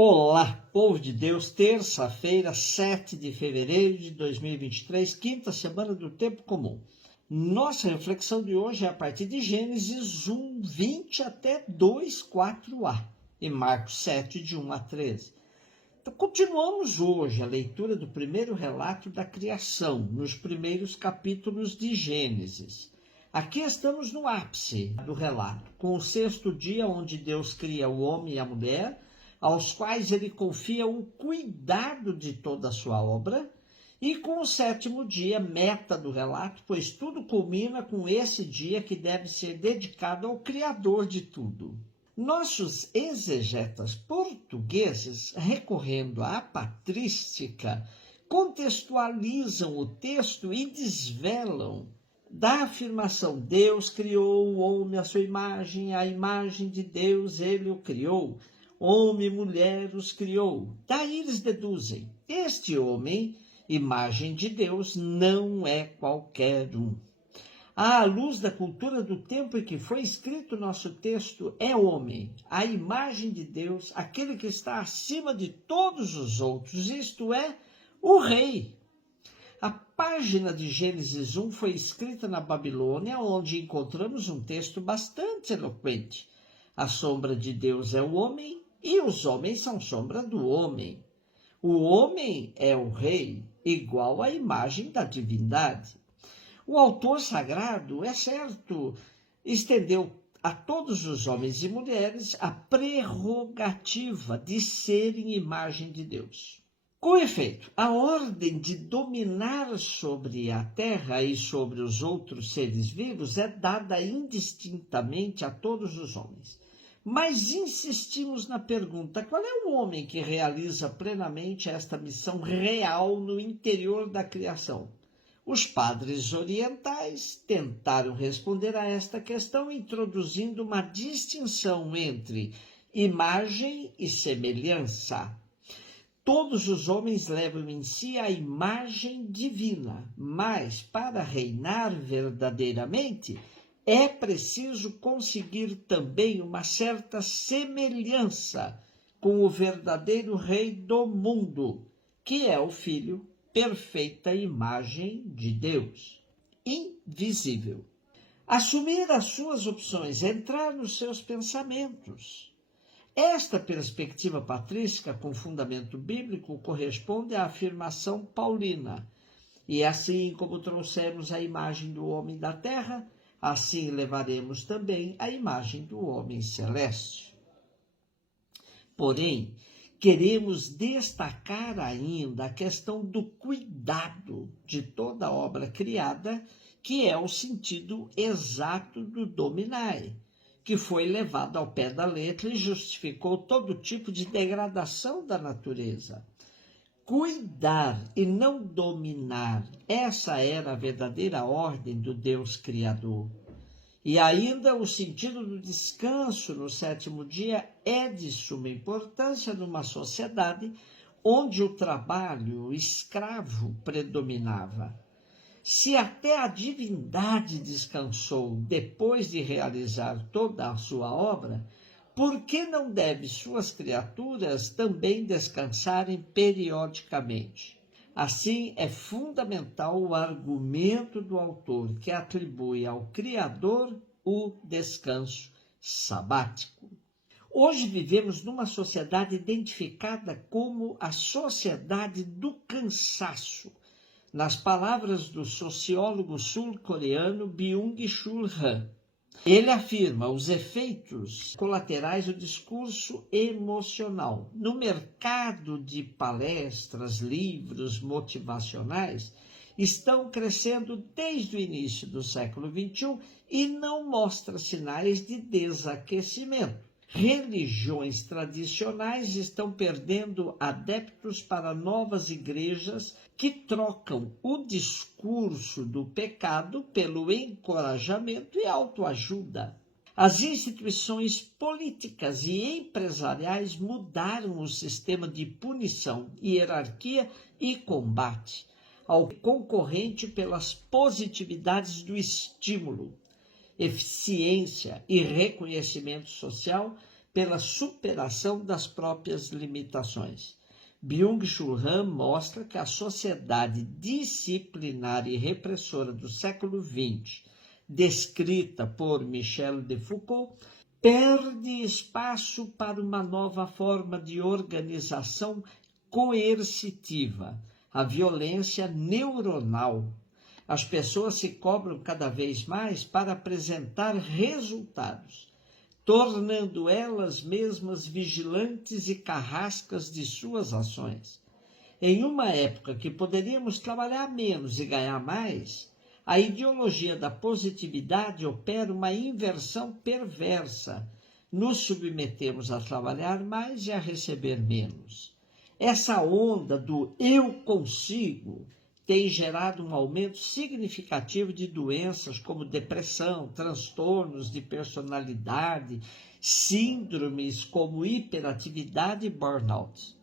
Olá, povo de Deus, terça-feira, 7 de fevereiro de 2023, quinta semana do tempo comum. Nossa reflexão de hoje é a partir de Gênesis 1, 20 até 2, 4a e Marcos 7, de 1 a 13. Então, continuamos hoje a leitura do primeiro relato da criação, nos primeiros capítulos de Gênesis. Aqui estamos no ápice do relato, com o sexto dia onde Deus cria o homem e a mulher, aos quais ele confia o cuidado de toda a sua obra, e com o sétimo dia, meta do relato, pois tudo culmina com esse dia que deve ser dedicado ao Criador de tudo. Nossos exegetas portugueses, recorrendo à patrística, contextualizam o texto e desvelam da afirmação: Deus criou o homem à sua imagem, a imagem de Deus ele o criou. Homem e mulher os criou. Daí eles deduzem: este homem, imagem de Deus, não é qualquer um. À luz da cultura do tempo em que foi escrito nosso texto, é homem, a imagem de Deus, aquele que está acima de todos os outros, isto é, o rei. A página de Gênesis 1 foi escrita na Babilônia, onde encontramos um texto bastante eloquente. A sombra de Deus é o homem, e os homens são sombra do homem. O homem é o rei, igual à imagem da divindade. O autor sagrado, é certo, estendeu a todos os homens e mulheres a prerrogativa de serem imagem de Deus. Com efeito, a ordem de dominar sobre a terra e sobre os outros seres vivos é dada indistintamente a todos os homens. Mas insistimos na pergunta: qual é o homem que realiza plenamente esta missão real no interior da criação? Os padres orientais tentaram responder a esta questão introduzindo uma distinção entre imagem e semelhança. Todos os homens levam em si a imagem divina, mas para reinar verdadeiramente, é preciso conseguir também uma certa semelhança com o verdadeiro rei do mundo, que é o Filho, perfeita imagem de Deus, invisível. Assumir as suas opções, entrar nos seus pensamentos. Esta perspectiva patrística com fundamento bíblico corresponde à afirmação paulina. E assim como trouxemos a imagem do homem da terra, assim levaremos também a imagem do homem celeste. Porém, queremos destacar ainda a questão do cuidado de toda a obra criada, que é o sentido exato do dominai, que foi levado ao pé da letra e justificou todo tipo de degradação da natureza. Cuidar e não dominar, essa era a verdadeira ordem do Deus Criador. E ainda o sentido do descanso no sétimo dia é de suma importância numa sociedade onde o trabalho escravo predominava. Se até a divindade descansou depois de realizar toda a sua obra, por que não deve suas criaturas também descansarem periodicamente? Assim, é fundamental o argumento do autor que atribui ao Criador o descanso sabático. Hoje vivemos numa sociedade identificada como a sociedade do cansaço, nas palavras do sociólogo sul-coreano Byung-Chul Han. Ele afirma os efeitos colaterais do discurso emocional. No mercado de palestras, livros motivacionais, estão crescendo desde o início do século XXI e não mostra sinais de desaquecimento. Religiões tradicionais estão perdendo adeptos para novas igrejas que trocam o discurso do pecado pelo encorajamento e autoajuda. As instituições políticas e empresariais mudaram o sistema de punição, hierarquia e combate ao concorrente pelas positividades do estímulo, eficiência e reconhecimento social pela superação das próprias limitações. Byung-Chul Han mostra que a sociedade disciplinar e repressora do século XX, descrita por Michel de Foucault, perde espaço para uma nova forma de organização coercitiva, a violência neuronal. As pessoas se cobram cada vez mais para apresentar resultados, tornando elas mesmas vigilantes e carrascas de suas ações. Em uma época que poderíamos trabalhar menos e ganhar mais, a ideologia da positividade opera uma inversão perversa. Nos submetemos a trabalhar mais e a receber menos. Essa onda do eu consigo tem gerado um aumento significativo de doenças como depressão, transtornos de personalidade, síndromes como hiperatividade e burnout.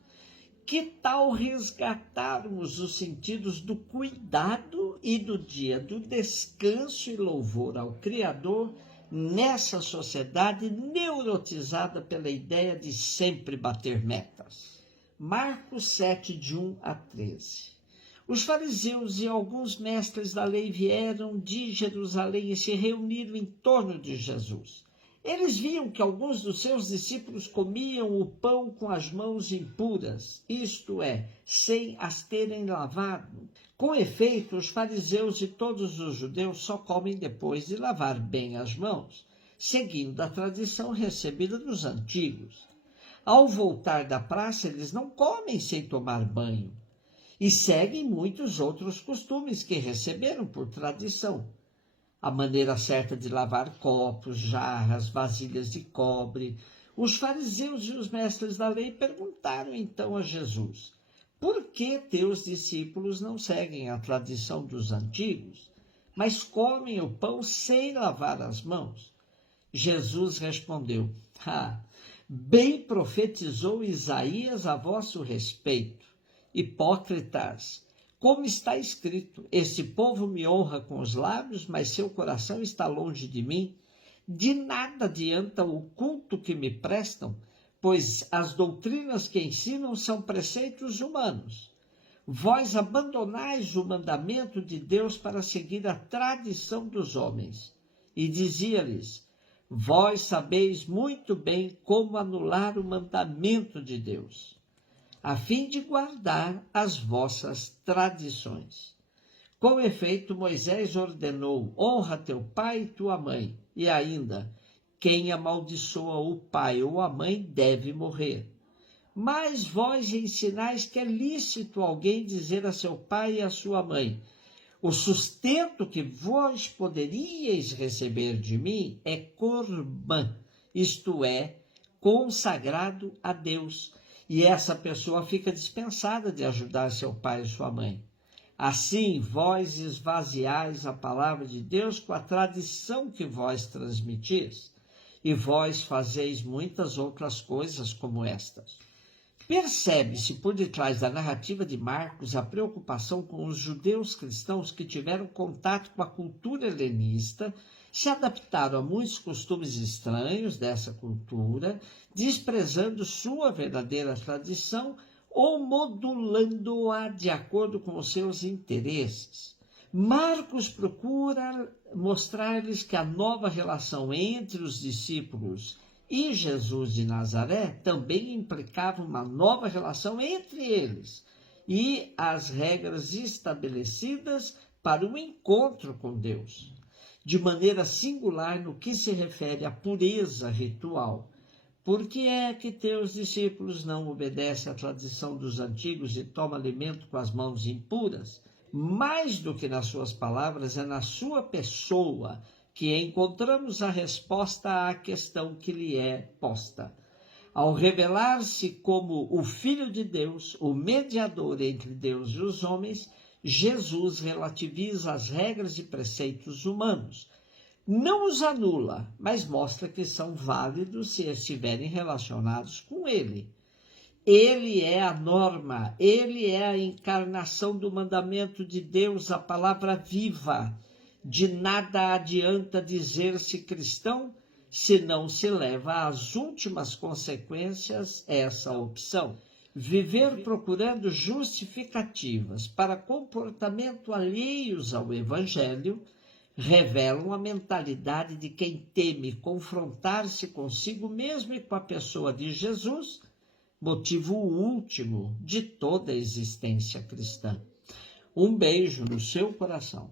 Que tal resgatarmos os sentidos do cuidado e do dia do descanso e louvor ao Criador nessa sociedade neurotizada pela ideia de sempre bater metas? Marcos 7, de 1 a 13. Os fariseus e alguns mestres da lei vieram de Jerusalém e se reuniram em torno de Jesus. Eles viam que alguns dos seus discípulos comiam o pão com as mãos impuras, isto é, sem as terem lavado. Com efeito, os fariseus e todos os judeus só comem depois de lavar bem as mãos, seguindo a tradição recebida dos antigos. Ao voltar da praça, eles não comem sem tomar banho. E seguem muitos outros costumes que receberam por tradição. A maneira certa de lavar copos, jarras, vasilhas de cobre. Os fariseus e os mestres da lei perguntaram então a Jesus: por que teus discípulos não seguem a tradição dos antigos, mas comem o pão sem lavar as mãos? Jesus respondeu: bem profetizou Isaías a vosso respeito. Hipócritas, como está escrito, esse povo me honra com os lábios, mas seu coração está longe de mim. De nada adianta o culto que me prestam, pois as doutrinas que ensinam são preceitos humanos. Vós abandonais o mandamento de Deus para seguir a tradição dos homens. E dizia-lhes: vós sabeis muito bem como anular o mandamento de Deus, a fim de guardar as vossas tradições. Com efeito, Moisés ordenou: honra teu pai e tua mãe, e ainda, quem amaldiçoa o pai ou a mãe deve morrer. Mas vós ensinais que é lícito alguém dizer a seu pai e a sua mãe: o sustento que vós poderíeis receber de mim é corbã, isto é, consagrado a Deus. E essa pessoa fica dispensada de ajudar seu pai e sua mãe. Assim, vós esvaziais a palavra de Deus com a tradição que vós transmitis, e vós fazeis muitas outras coisas como estas. Percebe-se por detrás da narrativa de Marcos a preocupação com os judeus cristãos que tiveram contato com a cultura helenista, se adaptaram a muitos costumes estranhos dessa cultura, desprezando sua verdadeira tradição ou modulando-a de acordo com os seus interesses. Marcos procura mostrar-lhes que a nova relação entre os discípulos e Jesus de Nazaré também implicava uma nova relação entre eles e as regras estabelecidas para o encontro com Deus. De maneira singular no que se refere à pureza ritual. Por que é que teus discípulos não obedecem à tradição dos antigos e tomam alimento com as mãos impuras? Mais do que nas suas palavras, é na sua pessoa que encontramos a resposta à questão que lhe é posta. Ao revelar-se como o Filho de Deus, o mediador entre Deus e os homens, Jesus relativiza as regras e preceitos humanos. Não os anula, mas mostra que são válidos se estiverem relacionados com ele. Ele é a norma, ele é a encarnação do mandamento de Deus, a palavra viva. De nada adianta dizer-se cristão se não se leva às últimas consequências essa opção. Viver procurando justificativas para comportamento alheios ao Evangelho revelam a mentalidade de quem teme confrontar-se consigo mesmo e com a pessoa de Jesus, motivo último de toda a existência cristã. Um beijo no seu coração.